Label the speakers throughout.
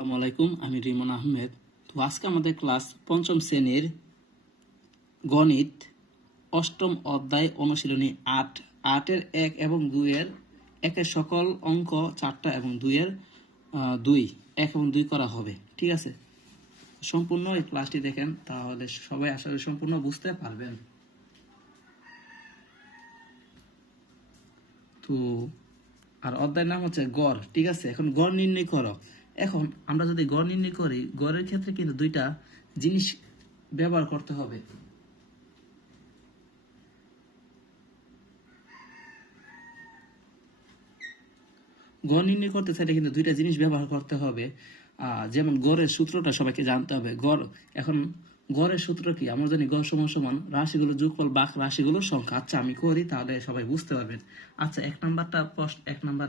Speaker 1: আসসালামু আলাইকুম, আমি রিমন আহমেদ। তো আজকে আমাদের ক্লাস পঞ্চম শ্রেণির গণিত অষ্টম অধ্যায় অনুশীলনী আট। আটের এক এবং দুইয়ের একের সকল অঙ্ক চারটা এবং দুইয়ের দুই, এক এবং দুই করা হবে। ঠিক আছে? সম্পূর্ণ এই ক্লাসটি দেখেন, তাহলে সবাই আসলে সম্পূর্ণ বুঝতে পারবেন। তো, আর অধ্যায়ের নাম হচ্ছে গড়, ঠিক আছে? এখন গড় নির্ণয় করো। এখন আমরা যদি গড় নির্ণয় করি, গড়ের ক্ষেত্রে কিন্তু দুইটা জিনিস ব্যবহার করতে হবে। গড় নির্ণয় করতে চাইলে কিন্তু দুইটা জিনিস ব্যবহার করতে হবে। যেমন গড়ের সূত্রটা সবাইকে জানতে হবে। গড়, এখন গড়ের সূত্র কি? আমরা জানি গড় সমান সমান রাশিগুলো যোগফল বাক রাশিগুলোর সংখ্যা। আচ্ছা আমি করি, তাহলে সবাই বুঝতে পারবেন। আচ্ছা এক নাম্বারটা এক নাম্বার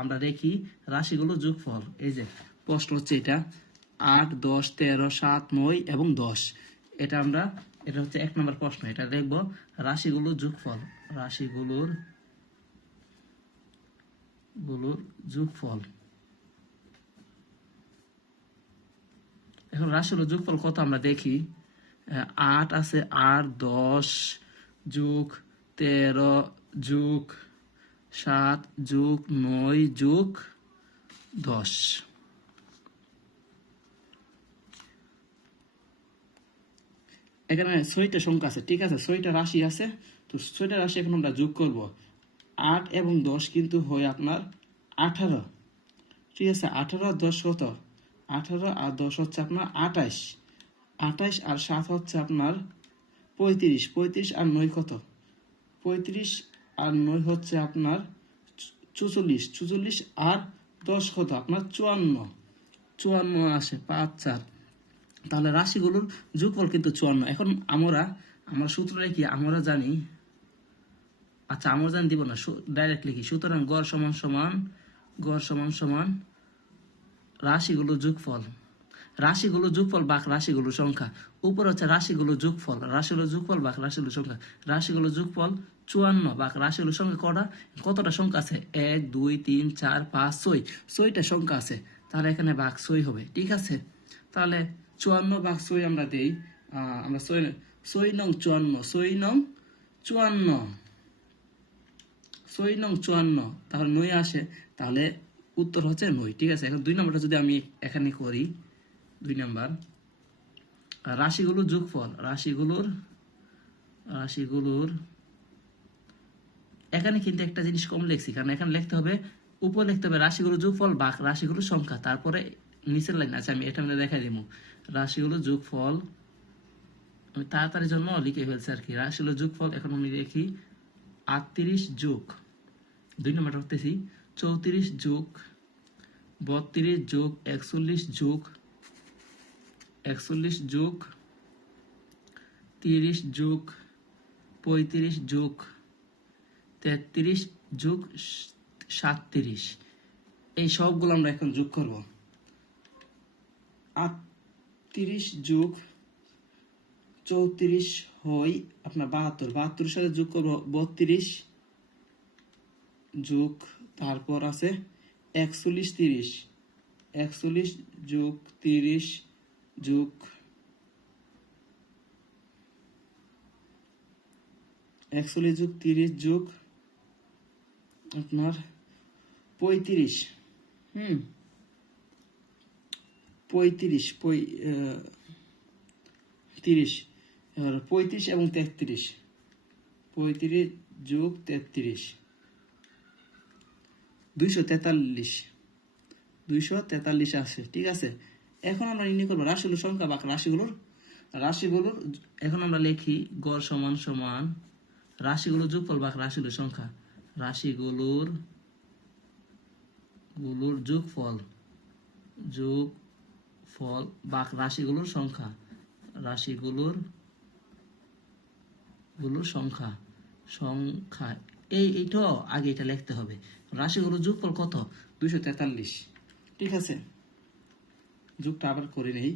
Speaker 1: আমরা দেখি রাশিগুলো যোগফল। এই যে প্রশ্ন হচ্ছে এটা, আট, দশ, তেরো, সাত, নয় এবং দশ। এটা আমরা, এটা হচ্ছে এক নম্বর প্রশ্ন, এটা দেখব রাশিগুলো যোগফল। রাশিগুলোর, গুলোর যোগফল। এখন রাশির যোগফল কত আমরা দেখি? আট আছে, আট, দশ, যোগ, তেরো, যোগ সাত যোগ নয় যোগ দশ। এখানে ছয়টা সংখ্যা আছে, ঠিক আছে? ছয়টা রাশি আছে, তো ছয়টা রাশি এখন আমরা যোগ করব। আট এবং দশ কিন্তু হয় আপনার আঠারো। ঠিক আছে? আঠারো দশ কত? আঠারো আর দশ হচ্ছে আপনার আঠাইশ। আঠাইশ আর সাত হচ্ছে আপনার পঁয়ত্রিশ। পঁয়ত্রিশ আর নয় কত? পঁয়ত্রিশ আর নয় হচ্ছে আপনার চুচল্লিশ। চুচল্লিশ আর দশ কত? আপনার চুয়ান্ন। চুয়ান্ন আসে, পাঁচ, চার। তাহলে রাশিগুলোর যোগফল কিন্তু চুয়ান্ন। এখন আমরা আমরা সূত্রটা কি আমরা জানি আচ্ছা আমরা জানি দিব না ডাইরেক্ট লিখি। সুতরাং গড় সমান সমান, গড় সমান সমান রাশিগুলো যোগফল। রাশিগুলো যোগফল, বাক রাশিগুলো সংখ্যা। উপর হচ্ছে রাশিগুলো যোগফল রাশিগুলো যোগফল, বাক রাশিগুলো সংখ্যা। রাশিগুলো যোগফল চুয়ান্ন, বাক রাশিগুলো সংখ্যা কটা? কতটা সংখ্যা আছে? এক, দুই, তিন, চার, পাঁচ, ছয়। ছয়টা সংখ্যা আছে। তাহলে এখানে বাক ছয় হবে, ঠিক আছে? তাহলে চুয়ান্ন বাক ছয় আমরা দেই আমরা ছয় ছয় নং চুয়ান্ন, ছয় নং চুয়ান্ন। ছয় নং চুয়ান্ন, তাহলে নয় আসে, তাহলে উত্তর হচ্ছে নয়, ঠিক আছে? এখন দুই নম্বরটা যদি আমি এখানে করি দুই নাম্বার, রাশিগুলোর যোগফল, রাশিগুলোর রাশিগুলোর, এখানে কিন্তু একটা জিনিস কম লিখছি, কারণ এখানে লিখতে হবে, উপর লিখতে হবে রাশিগুলোর যোগফল বা রাশিগুলোর সংখ্যা, তারপরে নিচের লাইন আছে, আমি এটা আমি দেখাই দিব রাশিগুলোর যোগফল, আমি তাড়াতাড়ির জন্য লিখে ফেলছি আর কি, রাশিগুলোর যোগফল এখন আমি দেখি আটত্রিশ যোগ, দুই নম্বরটা করতেছি, চৌত্রিশ যোগ, বত্রিশ যোগ, একচল্লিশ যোগ একচল্লিশ যোগ তিরিশ যোগ পঁয়ত্রিশ যোগ তেত্রিশ যোগ সাতত্রিশ। এই সবগুলো আমরা এখন যোগ করব। আটত্রিশ যোগ চৌত্রিশ হয় আপনার বাহাত্তর। বাহাত্তরের সাথে যোগ করব বত্রিশ যোগ তারপর আছে একচল্লিশ তিরিশ। একচল্লিশ যোগ তিরিশ যোগ। একচল্লিশ যোগ, তিরিশ যোগ, আপনার পঁয়ত্রিশ। হুম। পঁয়ত্রিশ, পঁয় তিরিশ। এবার পঁয়ত্রিশ এবং তেত্রিশ। পঁয়ত্রিশ যোগ, তেত্রিশ। দুইশো তেতাল্লিশ। দুইশো তেতাল্লিশ আসে ঠিক আছে? এখন আমরা নির্ণয় করব রাশিগুলোর সংখ্যা বা রাশিগুলোর রাশিগুলোর এখন আমরা লিখি গড় সমান সমান রাশিগুলোর যোগফল বা রাশিগুলোর সংখ্যা। রাশিগুলোর গুলোর যোগফল যোগ ফল বা রাশিগুলোর সংখ্যা। রাশিগুলোর গুলোর সংখ্যা। সংখ্যা এই এইটাও আগে এটা লিখতে হবে। রাশিগুলোর যোগফল কত? দুইশো তেতাল্লিশ। ঠিক আছে? যুগটা আবার করে নেই।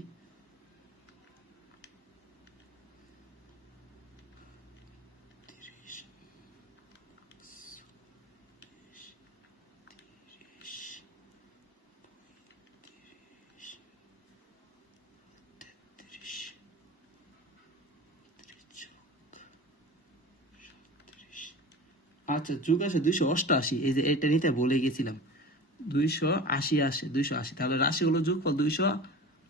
Speaker 1: আচ্ছা যুগ আছে দুশো অষ্টআশি এই যে এটা নিতে বলে গেছিলাম। দুইশো আশি আসে, দুইশো আশি। তাহলে রাশিগুলো যোগ ফল দুইশো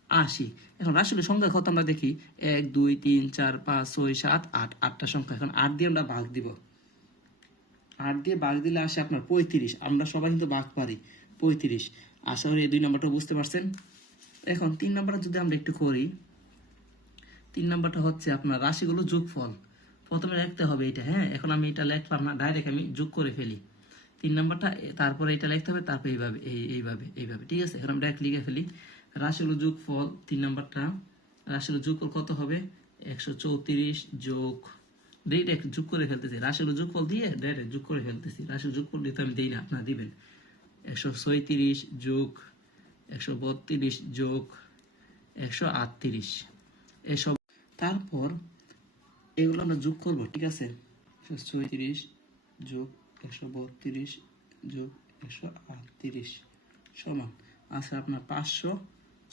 Speaker 1: আশি। এখন রাশিগুলোর সংখ্যা কত আমরা দেখি? এক, দুই, তিন, চার, পাঁচ, ছয়, সাত, আট, আটটা সংখ্যা। এখন আট দিয়ে আমরা ভাগ দিব। আট দিয়ে ভাগ দিলে আসে আপনার পঁয়ত্রিশ। আমরা সবাই কিন্তু ভাগ পারি। পঁয়ত্রিশ। আশা করি এই দুই নম্বরটা বুঝতে পারছেন? এখন তিন নম্বরটা যদি আমরা একটু করি, তিন নম্বরটা হচ্ছে আপনার রাশিগুলো যোগফল। প্রথমে লিখতে হবে এটা হ্যাঁ? এখন আমি এটা লিখলাম না, ডাইরেক্ট আমি যোগ করে ফেলি। তিন নাম্বারটা তারপরে এটা লিখতে হবে, তারপরে এইভাবে, এই, এইভাবে এইভাবে। ঠিক আছে? এখন আমি ডাইরেক্ট লিখে ফেলি। রাশিগুলো যোগফল তিন নম্বরটা। রাশিগুলো যোগফল কত হবে? একশো চৌত্রিশ যোগ ডাইরেক্ট যোগ করে ফেলতেছি। রাশিগুলো যোগফল দিয়ে ডাইরেক্ট যোগ করে ফেলতেছি। রাশিগুলো যোগফল দিতে আমি দিই না, আপনারা দিবেন। একশো ছয়ত্রিশ যোগ, একশো বত্রিশ যোগ, একশো আটত্রিশ। এসব তারপর এগুলো আমরা যোগ করব, ঠিক আছে? একশো ছয়ত্রিশ যোগ একশো বত্রিশ যোগ একশো আটত্রিশ। সমান, আছে আপনার পাঁচশো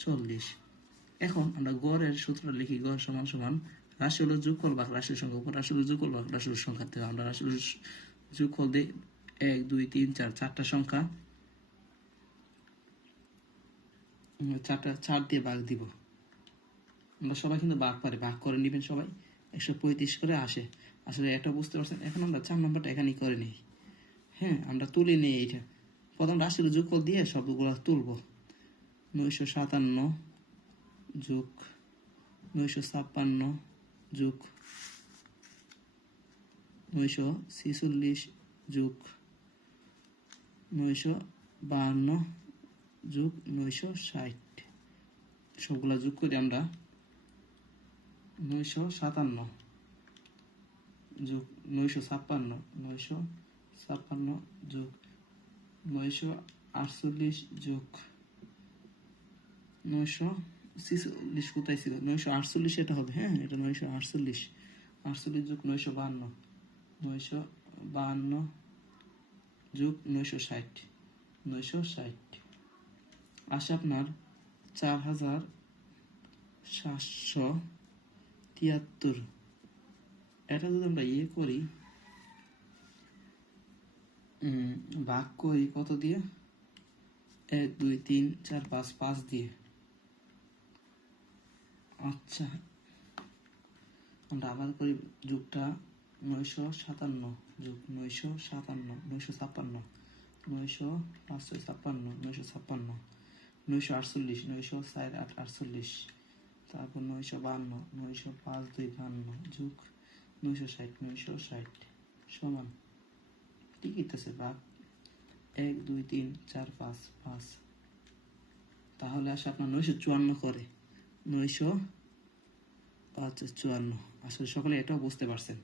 Speaker 1: চল্লিশ। এখন আমরা গড়ের সূত্রটা লিখি, গড় সমান সমান রাশি হলো যোগফল বা রাশির সংখ্যা উপর রাশি হলো যোগফল বা রাশির সংখ্যা থেকে আমরা রাশি হলো যোগফল দিই এক, দুই, তিন, চার, চারটা সংখ্যা। চারটা, চার দিয়ে ভাগ দিব। আমরা সবাই কিন্তু ভাগ পারি ভাগ করে নেবেন সবাই। একশো পঁয়ত্রিশ করে আসে। আসলে এটা বুঝতে পারছেন, এখন আমরা চার নম্বরটা এখানেই করে নিই। হ্যাঁ আমরা তুলে নিই এইটা। প্রথম রাশির যোগফল দিয়ে সবগুলো তুলব। নয়শো সাতান্ন যোগ নয়শো ছাপ্পান্ন যোগ নয়শো ছিচল্লিশ যোগ নয়শো বাহান্ন যোগ নয়শো ষাট। সবগুলা যোগ করে আমরা নয়শো সাতান্ন যোগ নয়শো ছাপ্পান্ন, নয়শো ছাপ্পান্ন যোগ নয়শো আটচল্লিশ যোগ নয়শো ছিচল্লিশ কোথায় ছিল? নয়শো আটচল্লিশ এটা হবে হ্যাঁ? এটা নয়শো আটচল্লিশ। আটচল্লিশ যোগ নয়শো বাহান্ন নয়শো বাহান্ন যোগ নয়শো ষাট। নয়শো ষাট। আসে আপনার চার হাজার সাতশো তিয়াত্তর। এটা যদি আমরা ইয়ে করি ভাগ করি কত দিয়ে? এক, দুই, তিন, চার, পাঁচ পাঁচ দিয়ে। আচ্ছা। আমরা আবার করি যুগটা নয়শো সাতান্ন, যুগ নয়শো সাতান্ন, নয়শো ছাপ্পান্ন, নয়শো পাঁচশো ছাপ্পান্ন, নয়শো ছাপ্পান্ন, নয়শো আটচল্লিশ, নয়শো চার, আট, আটচল্লিশ, তারপর নয়শো বান্ন, নয়শো পাঁচ, দুই, বান্ন, যুগ নয়শো ষাট নয়শো ষাট, সমান। ঠিকই বাঘ এক দুই তিন চার পাঁচ পাঁচ তাহলে আসে আপনার নয়শো চুয়ান্ন করে নয়শো পাঁচ চুয়ান্ন আসলে সকলে এটাও বুঝতে পারছেন